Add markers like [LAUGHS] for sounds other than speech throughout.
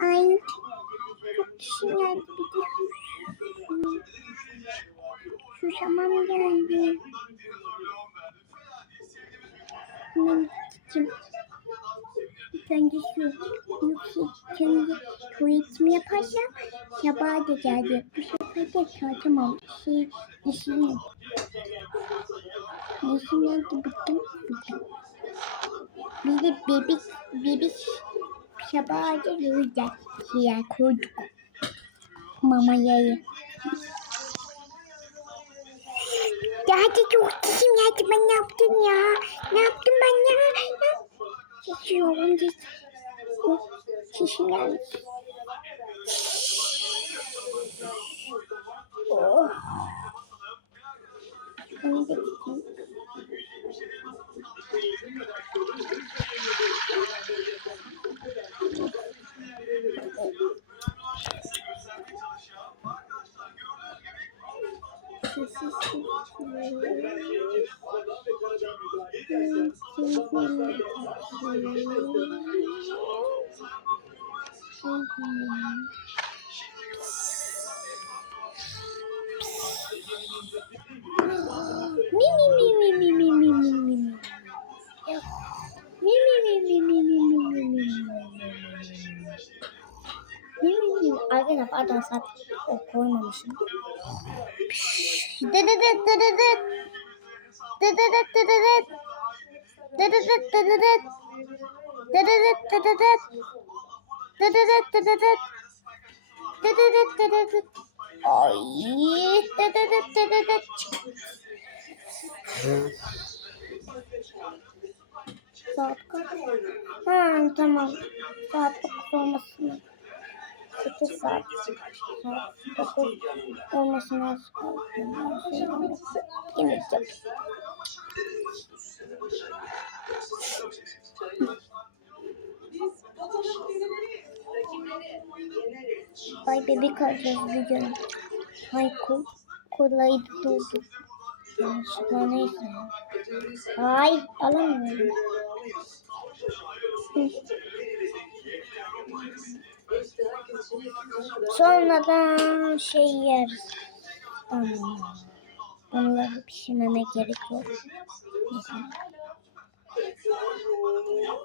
Ay çok kişiler bir şamam geldi. Gideceğim. İlk önce şu yoksa kendi tuvaletimi yaparsam sabaha da geldi. Bu sefer de çarpamam. Şey işim. Yeşiller de bittim. Bittim. Biz de bebek, bebek sabaha da yiyeceğiz. Şeye koyduk. Mama yayı. Ya hadi çok dişim geldi. Ben ne yaptım ya? Ne yaptım ben ya? Geçiyorum. Geç. Oh, dişim geldi. Oh. Onu da Arkadaşlar pardon saat o koymamışım. Dededet dededet. Dededet dededet. Dıdıdıt dıdıdıt. Dıdıdıt dıdıdıt. Dıdıdıt dıdıdıt. Dıdıdıt dıdıdıt. Ay dıdıdıt dıdıdıt. Saat kaç? Ha tamam. Saat dokuz olmasın. Sekiz saat. Saat dokuz olmasın. Yemek yapayım. Ay bebek alacağız bir gün. Ay kol, kolayı durduk. Yanlışlıkla neyse. Ay alamıyorum. Hı. Sonradan şey yeriz. Tamam. Bunları pişirmeme gerek yok. Neyse.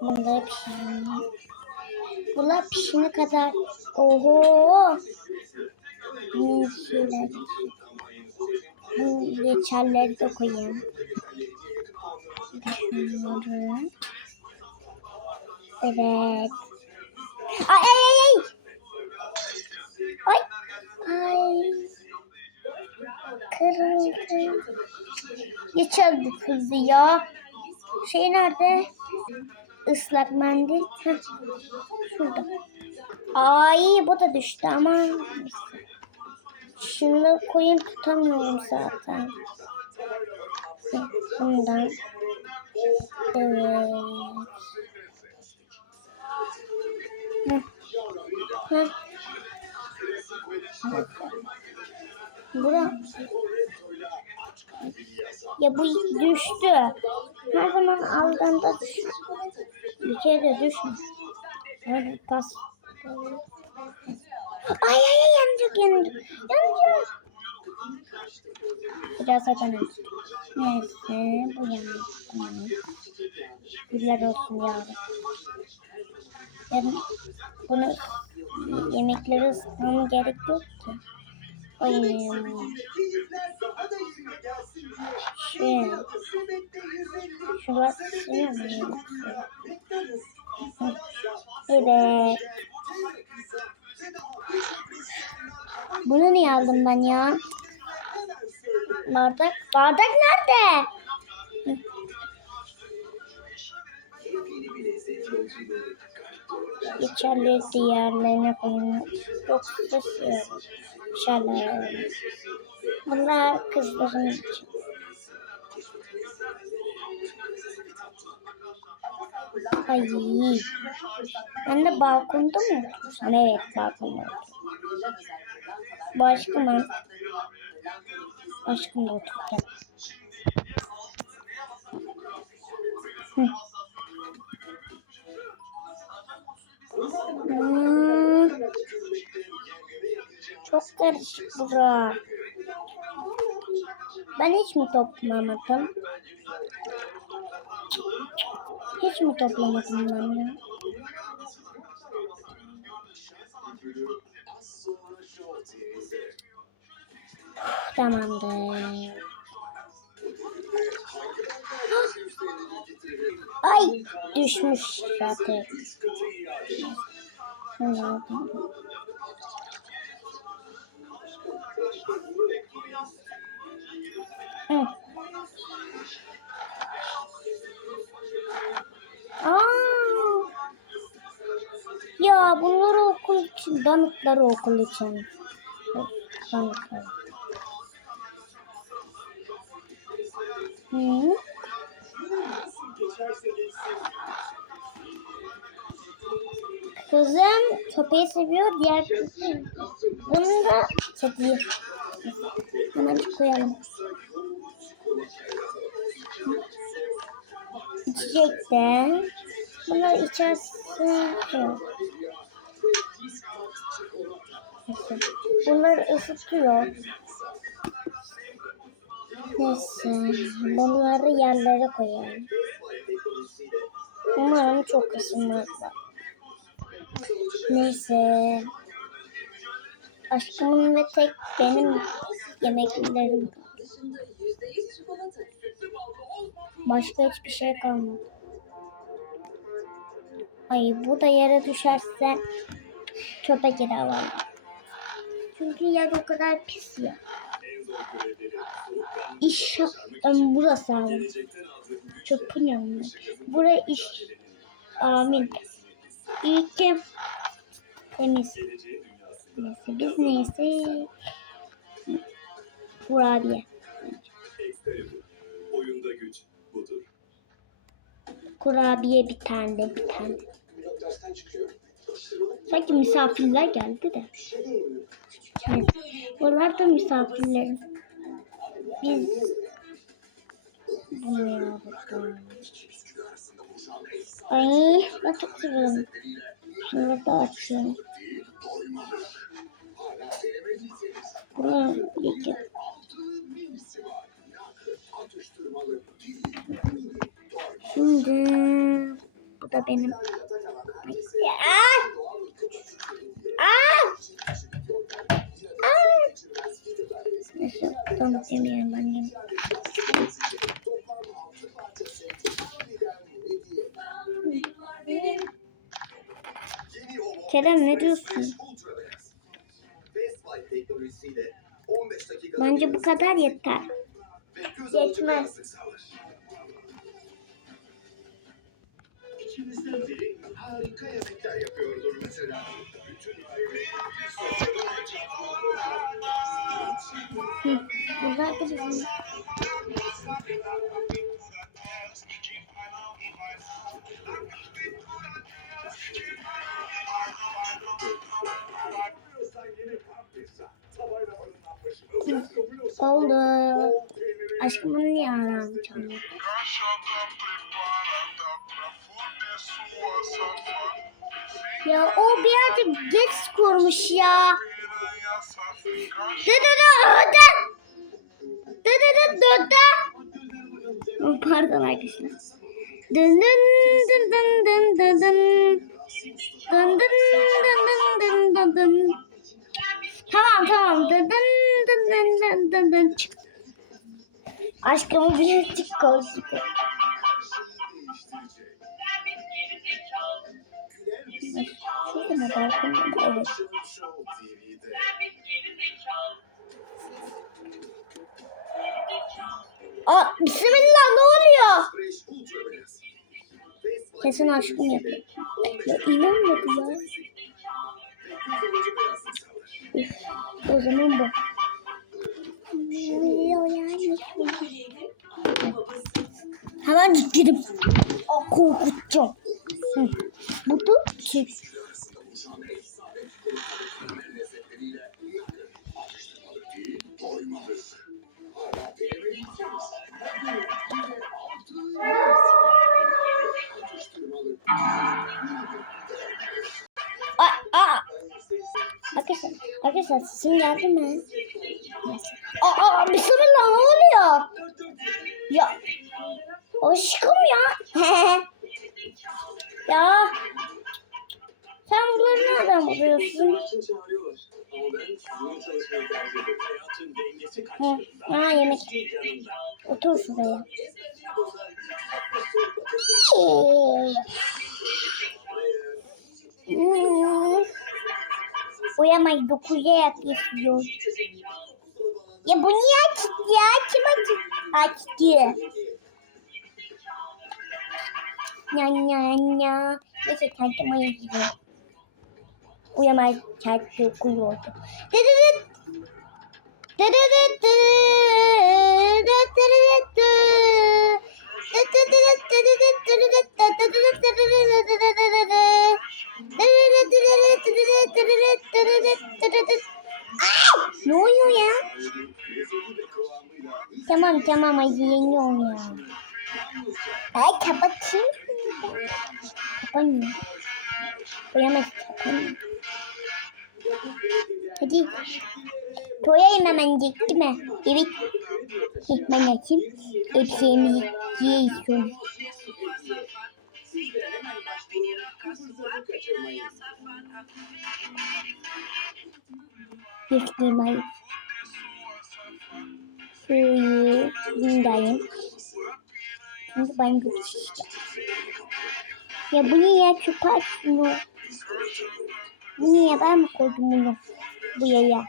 Bunları pişirmem. Bunlar pişene kadar oho ne şeyler bu reçelleri de koyayım. Şunları. Evet. Ay ay ay ay. Ay. Ay. Kırıldı. Geçerdi kızı ya. Şey nerede? Islak mendil. Heh. Şurada. Ay bu da düştü ama. Şunu koyayım tutamıyorum zaten. Bundan. Evet. Heh. Heh. Bura. Ya bu düştü. Her zaman aldığında düşüyor. Bir kere de düşmüş. Hadi pas. Ay ay ay yanacak yanacak. Yanacak. Biraz dönelim. Neyse bu yanacak. Tamam. Güller olsun yarın. Yarın bunu yemekleri ısıtmama gerek yok ki. Hı. Evet. Bunu niye aldım ben ya? Bardak. Bardak nerede? İçerileri diğerlerine koyun. Yoksa. İnşallah. Bunlar kızların için. Ay. Ben de balkonda mı otursam? Evet balkonda. Bu aşkım Aşkım da oturacak. Hı. Hmm. Çok karışık bura. Ben hiç mi toplamadım? Hiç mi toplamadım ben ya? Tamamdır. Ay düşmüş zaten. Şöyle. Hı. Aa! Ya bunları okul için, danıtları okul için. Danıtları. Hı? Kızım köpeği seviyor, diğer kızım. Da kediyi. Hemen koyalım. İçecek de. Bunlar içersin. Neyse. Bunlar ısıtıyor. Neyse. Bunları yerlere koyalım. Umarım çok ısınmazlar. Neyse. Aşkımın ve tek benim yemeklerim. Başka hiçbir şey kalmadı. Ay bu da yere düşerse çöpe girer valla. Çünkü yer o kadar pis ya. İş um, burası abi. Çöpün yanında. Buraya iş. Amin. İyi ki temiz. Neyse biz neyse. Kurabiye. Oyunda güç budur. Kurabiye bir tane de bir tane. Sanki misafirler geldi de. Evet. Bunlar da misafirlerim. Biz. Ay ben çok seviyorum. Şunları da açıyorum. Bunu iki. Şimdi bu da benim. Aa! Aa! Aa! Neyse, donut yemeyelim annem. Kerem ne diyorsun? Bence bu kadar yeter. Yetmez. İkimizden biri harika yemekler yapıyordur mesela. Bütün aileyi bir Oldu. peyniri Aşkımın niye sua safada. Ya o birazcık geç kurmuş ya. Dı dı orada. Dı dı. Oh, Pardon arkadaşlar. Dın dın dın dın dın dın dın. Dın dın dın dın dın dın dın. Tamam tamam. Dın dın dın dın dın dın. Çık. Aşkımı birazcık korktu. Şurada mı balkonda? Evet. Aa, bismillah ne oluyor? Kesin aşkım yapıyor. Ya inanmadı ya. O zaman bu. Hemen gidip korkutacağım. Bu da aa. Arkadaşlar Arkadaşlar sesim geldi mi? Aa bismillah ne oluyor? Ya. Aşkım ya. [LAUGHS] ya. Sen bunları nereden buluyorsun? kaçtığında. Aa yemek. Otur şuraya. Hmm. Uyamayı dokuza yapıyor. Ya bu niye açtı ya? Kim açtı? Açtı. Dıdıdıt. Dıdıdıt dı. Dıdıdıt dı. Dıdıdıt dıdıdıt dıdıdıt dıdıdıt dıdıdıt dıdıdıt dıdıdıt. Aa! Ne oluyor ya? Tamam tamam hadi yeniyorum ya. Ay kapatayım. Kapanmıyor. Koyamaz kapanmıyor. Hadi. Koyayım hemen değil mi? Evet. Heh, ben açayım. Hepsimizi yiyoruz. Yükleyeyim ayı. Şöyle bindayım. Çünkü ben çok şiştim. Ya bu niye atmıyor? Bu niye ben mi koydum bunu buraya?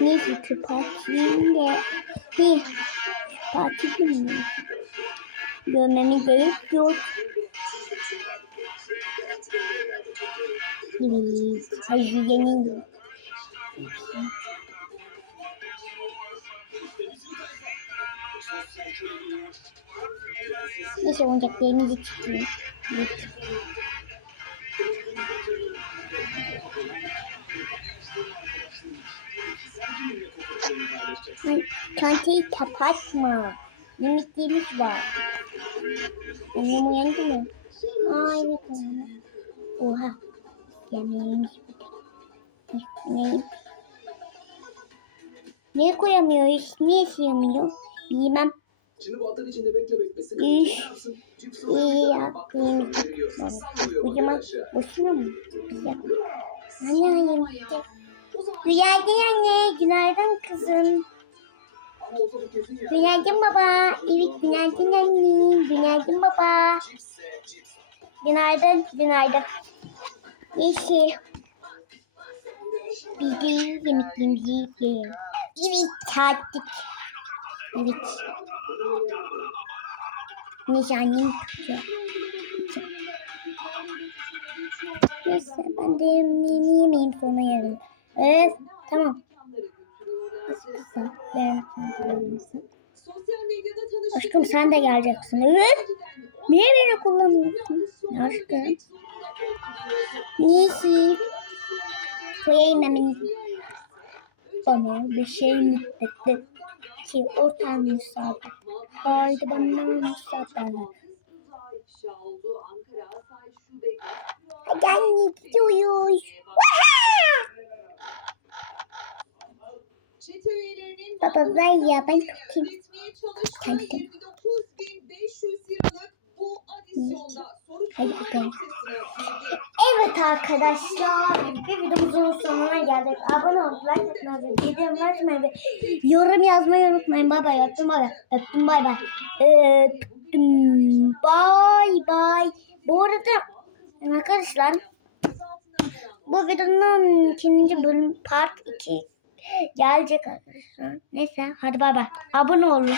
Neyse çöpe atayım da. Ne? Atayım mı? Görmemi gerek yok. Evet. Hazırlanıyorum. Neyse oyuncaklarımızı çıkıyor. Evet. Ay, Çantayı kapatma. Limitlerimiz var. Annem uyandı mı? Aa evet uyandı. Oha. Yemeğimiz bir Ne? Niye koyamıyoruz? Niye sığmıyor? Bilmem. Şimdi bu atar içinde bekle yapsın? Cips İyi alıyor. ya. Bak, İyiymiş. veriyorsun. Sallıyor O bak zaman aşağı. boşuna mı? Anne yemişti. Günaydın anne. Günaydın kızım. Günaydın baba. Evet günaydın anne. Günaydın baba. Günaydın. Günaydın. Neyse. Biz de yemeklerimizi yiyelim. Evet çarptık. Evet. Annem tutuyor. Neyse ben de yemeğimi yemeyeyim sonra yarın. Evet tamam. Nasıl kısa? Ben Aşkım sen de geleceksin. Evet. Niye beni kullanmıyorsun? Aşkım. Neyse. Koyayım hemen. Bana bir şey müddetti. Ki ortam müsaade. Haydi bana müsaade. Anne gidiyoruz. Baba ver ya ben tutayım. Kendim. 29.500 liralık bu adisyonda soru Hadi bakalım. Evet arkadaşlar bir videomuzun sonuna geldik. Abone olup like atmayı, bildirim açmayı yorum yazmayı unutmayın. Bay bay öptüm bay bay. Öptüm bay bay. Öptüm bay bay. Bu arada arkadaşlar bu videonun ikinci bölüm part 2 gelecek arkadaşlar. Neyse hadi bay bay. Abone olun.